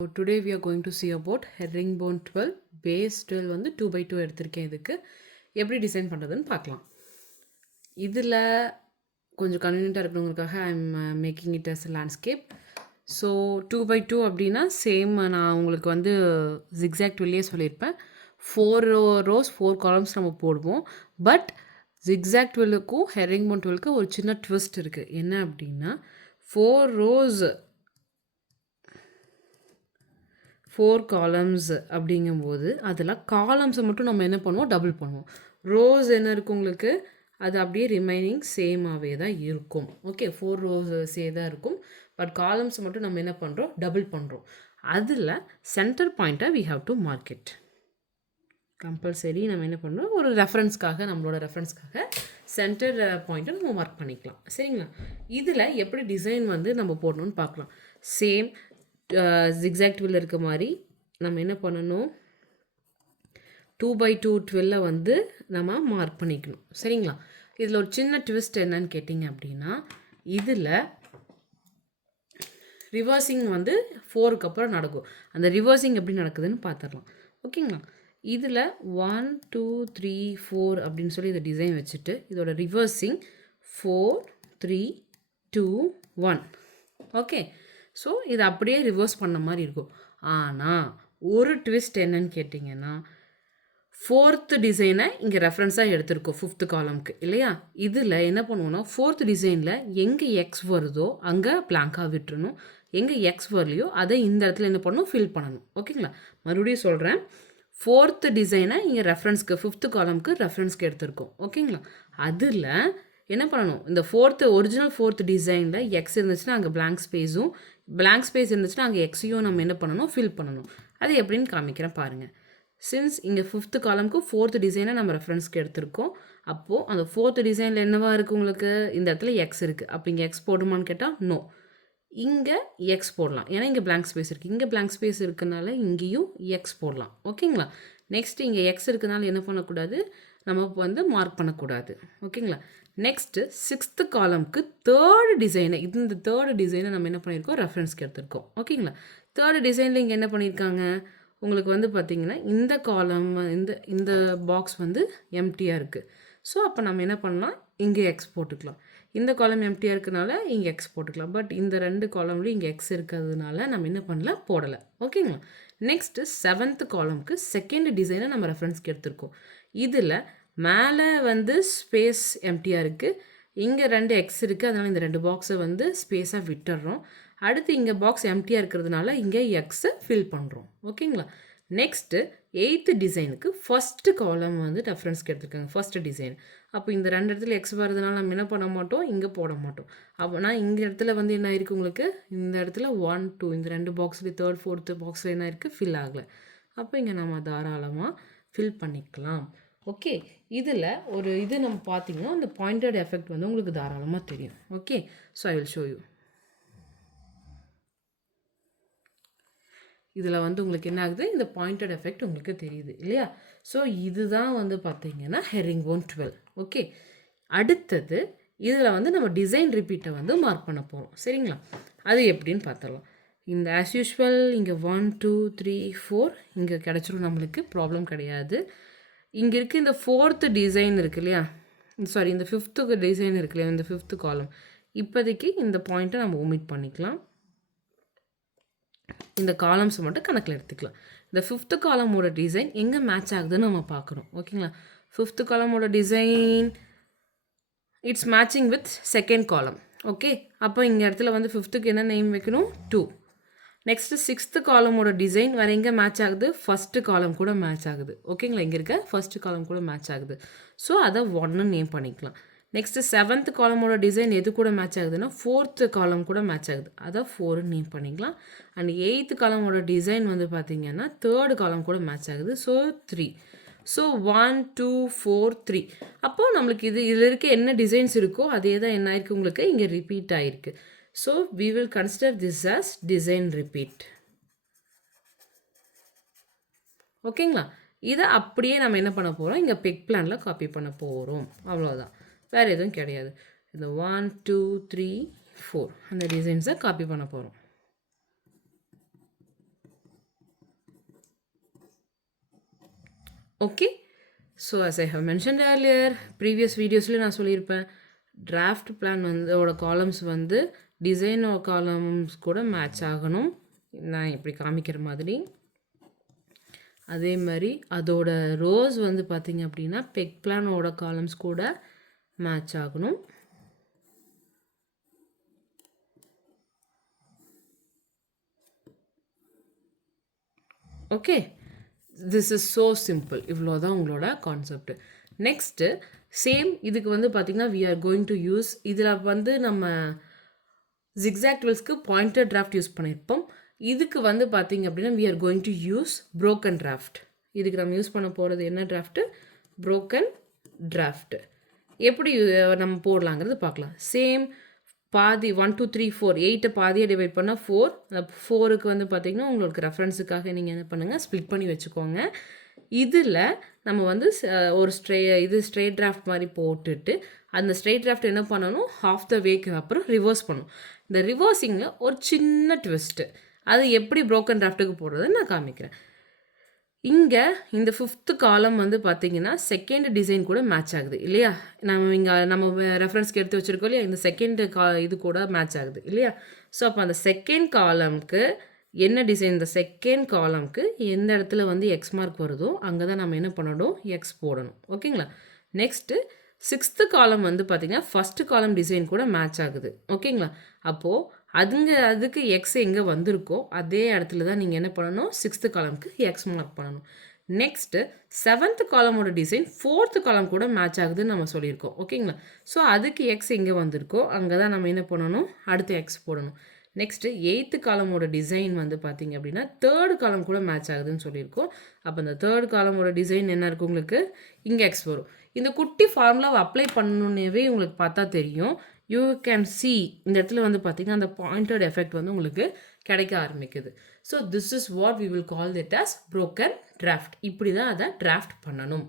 So today we are going to see about herringbone 12 base 12 வந்து 2x2 எடுத்திருக்கேன். இதுக்கு எப்படி டிசைன் பண்ணுறதுன்னு பார்க்கலாம். இதில் கொஞ்சம் கன்வீனியண்ட்டாக இருக்கணுங்கிறதுக்காக I'm making it as landscape. So 2x2 அப்படின்னா சேம் நான் உங்களுக்கு வந்து ஜிக்ஸாக்ட் வெளியே சொல்லியிருப்பேன். 4 rows 4 columns நம்ம போடுவோம். பட் ஜிக்ஸாக்ட் டுவெல்லுக்கும் ஹெரிங்போன் 12க்கு ஒரு சின்ன ட்விஸ்ட் இருக்குது. என்ன அப்படின்னா 4 rows 4 காலம்ஸ் அப்படிங்கும்போது அதில் காலம்ஸை மட்டும் நம்ம என்ன பண்ணுவோம், டபுள் பண்ணுவோம். ரோஸ் என்ன இருக்கும் உங்களுக்கு, அது அப்படியே ரிமைனிங் சேமாகவே தான் இருக்கும். ஓகே, 4 rows தான் இருக்கும். பட் காலம்ஸ் மட்டும் நம்ம என்ன பண்ணுறோம், டபுள் பண்ணுறோம். அதில் சென்டர் பாயிண்ட்டை we have to mark it. Compulsory நம்ம என்ன பண்ணுறோம், ஒரு ரெஃபரன்ஸ்க்காக, நம்மளோட ரெஃபரன்ஸ்க்காக சென்டர் பாயிண்ட்டை நம்ம மார்க் பண்ணிக்கலாம். சரிங்களா? இதில் எப்படி டிசைன் வந்து நம்ம போடணும்னு பார்க்கலாம். சேம் ஜிக்ஸாக்ட் வில் இருக்க மாதிரி நம்ம என்ன பண்ணணும், 2x2 12 வந்து நம்ம மார்க் பண்ணிக்கணும். சரிங்களா? இதில் ஒரு சின்ன ட்விஸ்ட் என்னன்னு கேட்டிங்க அப்படின்னா, இதில் ரிவர்சிங் வந்து 4க்கு அப்புறம் நடக்கும். அந்த ரிவர்சிங் எப்படி நடக்குதுன்னு பார்த்துடலாம். ஓகேங்களா? இதில் 1 2 3 4 அப்படின்னு சொல்லி இதை டிசைன் வச்சுட்டு இதோட ரிவர்சிங் 4 3 2 1. ஓகே, ஸோ இதை அப்படியே ரிவர்ஸ் பண்ண மாதிரி இருக்கும். ஆனால் ஒரு ட்விஸ்ட் என்னன்னு கேட்டிங்கன்னா, 4th டிசைனை இங்கே ரெஃபரன்ஸாக எடுத்திருக்கோம் 5th காலம்க்கு இல்லையா? இதில் என்ன பண்ணுவோன்னா, 4th டிசைனில் எங்கே எக்ஸ் வருதோ அங்கே பிளாங்காக விட்டுறணும். எங்கே எக்ஸ் வரலையோ அதை இந்த இடத்துல என்ன பண்ணணும், ஃபில் பண்ணணும். ஓகேங்களா? மறுபடியும் சொல்கிறேன், 4th டிசைனை இங்கே ரெஃபரன்ஸ்க்கு 5th காலம்க்கு ரெஃபரன்ஸ்க்கு எடுத்திருக்கோம். ஓகேங்களா? அதில் என்ன பண்ணணும், இந்த ஒரிஜினல் 4th டிசைனில் எக்ஸ் இருந்துச்சுன்னா அங்கே பிளாங்க் ஸ்பேஸும், பிளாங்க் ஸ்பேஸ் இருந்துச்சுன்னா அங்கே எக்ஸையும் நம்ம என்ன பண்ணணும், ஃபில் பண்ணணும். அது எப்படின்னு காமிக்கிறேன் பாருங்கள். சின்ஸ் இங்கே 5th காலம்க்கு 4th டிசைனை நம்ம ரெஃபரன்ஸ்க்கு எடுத்திருக்கோம். அப்போது அந்த 4th டிசைனில் என்னவா இருக்குது உங்களுக்கு, இந்த இடத்துல எக்ஸ் இருக்குது. அப்போ இங்கே எக்ஸ் போடுமான்னு கேட்டால் நோ. இங்கே எக்ஸ் போடலாம், ஏன்னா இங்கே பிளாங்க் ஸ்பேஸ் இருக்குது. இங்கே பிளாங்க் ஸ்பேஸ் இருக்கிறதுனால இங்கேயும் எக்ஸ் போடலாம். ஓகேங்களா? நெக்ஸ்ட்டு இங்கே எக்ஸ் இருக்கிறதுனால என்ன பண்ணக்கூடாது, நம்ம வந்து மார்க் பண்ணக்கூடாது. ஓகேங்களா? நெக்ஸ்ட்டு 6th காலம்க்கு 3rd டிசைனை, இந்த 3rd டிசைனை நம்ம என்ன பண்ணியிருக்கோம், ரெஃபரன்ஸ்க்கு எடுத்திருக்கோம். ஓகேங்களா? 3rd டிசைனில் இங்கே என்ன பண்ணியிருக்காங்க உங்களுக்கு வந்து பார்த்திங்கன்னா, இந்த காலம் இந்த பாக்ஸ் வந்து எம்டியாக இருக்குது. ஸோ அப்போ நம்ம என்ன பண்ணலாம், இங்கே எக்ஸ் போட்டுக்கலாம். இந்த காலம் எம்டியாக இருக்கிறதுனால இங்கே எக்ஸ் போட்டுக்கலாம். பட் இந்த 2 காலம்லேயும் இங்கே எக்ஸ் இருக்கிறதுனால நம்ம என்ன பண்ணல, போடலை. ஓகேங்களா? நெக்ஸ்ட்டு 7th காலம்க்கு 2nd டிசைனை நம்ம ரெஃபரன்ஸ்க்கு எடுத்திருக்கோம். இதில் மேலே வந்து ஸ்பேஸ் எம்டியாக இருக்குது, இங்கே 2 எக்ஸ் இருக்குது, அதனால் இந்த 2 பாக்ஸை வந்து ஸ்பேஸாக விட்டுடுறோம். அடுத்து இங்கே பாக்ஸ் எம்டியாக இருக்கிறதுனால இங்கே எக்ஸை ஃபில் பண்ணுறோம். ஓகேங்களா? நெக்ஸ்ட்டு 8th டிசைனுக்கு 1st காலம் வந்து ரெஃபரன்ஸ்க்கு எடுத்துருக்காங்க, 1st டிசைன். அப்போ இந்த 2 இடத்துல எக்ஸ் வரதுனால நம்ம என்ன பண்ண மாட்டோம், இங்கே போட மாட்டோம். அப்போனா இந்த இடத்துல வந்து என்ன ஆயிருக்கு உங்களுக்கு, இந்த இடத்துல 1 2 இந்த 2 பாக்ஸ்லேயும் 3rd 4th பாக்ஸில் என்ன இருக்குது, ஃபில் ஆகலை. அப்போ இங்கே நம்ம தாராளமாக ஃபில் பண்ணிக்கலாம். ஓகே, இதில் ஒரு இது நம்ம பார்த்திங்கன்னா அந்த பாயிண்டட் எஃபெக்ட் வந்து உங்களுக்கு தாராளமாக தெரியும். Okay, so I will show you. இதில் வந்து உங்களுக்கு என்ன ஆகுது, இந்த பாயிண்டட் எஃபெக்ட் உங்களுக்கு தெரியுது இல்லையா? ஸோ இதுதான் வந்து பார்த்திங்கன்னா ஹெரிங்போன் 12. ஓகே, அடுத்தது இதில் வந்து நம்ம டிசைன் ரிப்பீட்டை வந்து மார்க் பண்ண போகிறோம். சரிங்களா? அது எப்படின்னு பார்த்துடலாம். இந்த ஆஸ் யூஷுவல் இங்கே 1 2 3 4 இங்கே கிடச்சிரும், நம்மளுக்கு ப்ராப்ளம் கிடையாது. இங்கே இருக்குது இந்த 4th டிசைன் இருக்குது இல்லையா, சாரி இந்த 5th டிசைன் இருக்கு இல்லையா, இந்த 5th காலம். இப்போதைக்கு இந்த பாயிண்ட்டை நம்ம ஒமிட் பண்ணிக்கலாம். இந்த காலம்ஸை மட்டும் கணக்கில் எடுத்துக்கலாம். இந்த 5th காலமோட டிசைன் எங்கே மேட்ச் ஆகுதுன்னு நம்ம பார்க்குறோம். ஓகேங்களா? 5th காலமோட design it's matching with 2nd column. Okay, அப்போ இங்கே இடத்துல வந்து 5th என்ன நேம் வைக்கணும், 2. நெக்ஸ்ட்டு 6th காலமோட டிசைன் வேறு எங்கே மேட்ச் ஆகுது, 1st காலம் கூட மேட்ச் ஆகுது. ஓகேங்களா? இங்கே இருக்க 1st காலம் கூட மேட்ச் ஆகுது. ஸோ அதை 1ன்னு நேம் பண்ணிக்கலாம். நெக்ஸ்ட்டு 7th காலமோட டிசைன் எது கூட மேட்ச் ஆகுதுன்னா 4th காலம் கூட மேட்ச் ஆகுது, அதை 4ன்னு நேம் பண்ணிக்கலாம். அண்ட் 8th காலமோட டிசைன் வந்து பார்த்திங்கன்னா 3rd காலம் கூட மேட்ச் ஆகுது. ஸோ 3. ஸோ 1 2 4 3. அப்போது நம்மளுக்கு இதில் இருக்க என்ன டிசைன்ஸ் இருக்கோ அதே தான் என்ன ஆயிருக்கு உங்களுக்கு, இங்கே ரிப்பீட் ஆகிருக்கு. So we will consider this as design repeat. ஓகேங்களா? இதை அப்படியே நம்ம என்ன பண்ண போகிறோம், இங்கே பிக் பிளானில் காப்பி பண்ண போகிறோம். அவ்வளோதான், வேறு எதுவும் கிடையாது. இந்த 1 2 3 4 அந்த டிசைன்ஸை காப்பி பண்ண போகிறோம். Okay. So as I have mentioned earlier, previous வீடியோஸ்லேயும் நான் சொல்லியிருப்பேன், டிராஃப்ட் பிளான் வந்து ஓட காலம்ஸ் வந்து டிசைன் காலம்ஸ் கூட மேட்ச் ஆகணும். நான் இப்படி காமிக்கிற மாதிரி. அதே மாதிரி அதோட ரோஸ் வந்து பார்த்திங்க அப்படின்னா பெக் பிளானோட காலம்ஸ் கூட மேட்ச் ஆகணும். Okay, this is so simple. இவ்வளோ தான் உங்களோட கான்செப்ட். நெக்ஸ்ட்டு சேம் இதுக்கு வந்து பார்த்திங்கன்னா we are going to use, இதில் வந்து நம்ம ஜிக்ஸாக் டுவெல்ஸ்க்கு பாயிண்டட் டிராஃப்ட் யூஸ் பண்ணியிருப்போம். இதுக்கு வந்து பார்த்திங்க அப்படின்னா we are going to use broken draft. இதுக்கு நம்ம யூஸ் பண்ண போகிறது என்ன டிராஃப்ட்டு? Broken draft. எப்படி நம்ம போடலாங்கிறது பார்க்கலாம். சேம் பாதி 1 2 3 4 8 பாதியாக டிவைட் பண்ணால் 4. அந்த 4க்கு வந்து பார்த்திங்கன்னா உங்களுக்கு ரெஃபரன்ஸுக்காக நீங்கள் என்ன பண்ணுங்கள், ஸ்ப்ளிட் பண்ணி வச்சுக்கோங்க. இதில் நம்ம வந்து ஒரு ஸ்ட்ரெயிட் டிராஃப்ட் மாதிரி போட்டுட்டு அந்த ஸ்ட்ரெயிட் டிராஃப்ட் என்ன பண்ணணும், ஹாஃப் த வேக்கு அப்புறம் ரிவர்ஸ் பண்ணணும். இந்த ரிவர்ஸிங்கில் ஒரு சின்ன ட்விஸ்ட்டு, அது எப்படி ப்ரோக்கன் டிராஃப்ட்டுக்கு போடுறதுன்னு நான் காமிக்கிறேன். இங்கே இந்த 5th காலம் வந்து பார்த்திங்கன்னா செகண்ட் டிசைன் கூட மேட்ச் ஆகுது இல்லையா? நம்ம ரெஃபரன்ஸ்க்கு எடுத்து வச்சுருக்கோம் இல்லையா? இந்த செகண்ட் இது கூட மேட்ச் ஆகுது இல்லையா? ஸோ அப்போ அந்த செகண்ட் காலம்க்கு என்ன டிசைன், இந்த செகண்ட் காலம்க்கு எந்த இடத்துல வந்து எக்ஸ் மார்க் வருதோ அங்கே தான் நம்ம என்ன பண்ணணும், எக்ஸ் போடணும். ஓகேங்களா? நெக்ஸ்ட்டு 6th காலம் வந்து பார்த்திங்கன்னா ஃபஸ்ட்டு காலம் டிசைன் கூட மேட்ச் ஆகுது. ஓகேங்களா? அப்போது அதுக்கு எக்ஸ் எங்கே வந்திருக்கோ அதே இடத்துல தான் நீங்கள் என்ன பண்ணணும், 6th காலம்க்கு எக்ஸ் மார்க் பண்ணணும். நெக்ஸ்ட்டு 7th காலமோட டிசைன் 4th காலம் கூட மேட்ச் ஆகுதுன்னு நம்ம சொல்லியிருக்கோம். ஓகேங்களா? ஸோ அதுக்கு எக்ஸ் எங்கே வந்திருக்கோ அங்கே தான் நம்ம என்ன பண்ணணும், அடுத்து எக்ஸ் போடணும். நெக்ஸ்ட்டு 8th காலமோட டிசைன் வந்து பார்த்திங்க அப்படின்னா 3rd காலம் கூட மேட்ச் ஆகுதுன்னு சொல்லியிருக்கோம். அப்போ இந்த 3rd காலமோட டிசைன் என்ன இருக்குது உங்களுக்கு, இங்கே எக்ஸ் வரும். இந்த குட்டி ஃபார்முலாவை அப்ளை பண்ணணுன்னே உங்களுக்கு பார்த்தா தெரியும். யூ கேன் சி இந்த இடத்துல வந்து பார்த்திங்கன்னா அந்த பாயிண்டட் எஃபெக்ட் வந்து உங்களுக்கு கிடைக்க ஆரம்பிக்குது. So this is what we will call it as broken draft. இப்படி தான் அதை டிராஃப்ட் பண்ணணும்.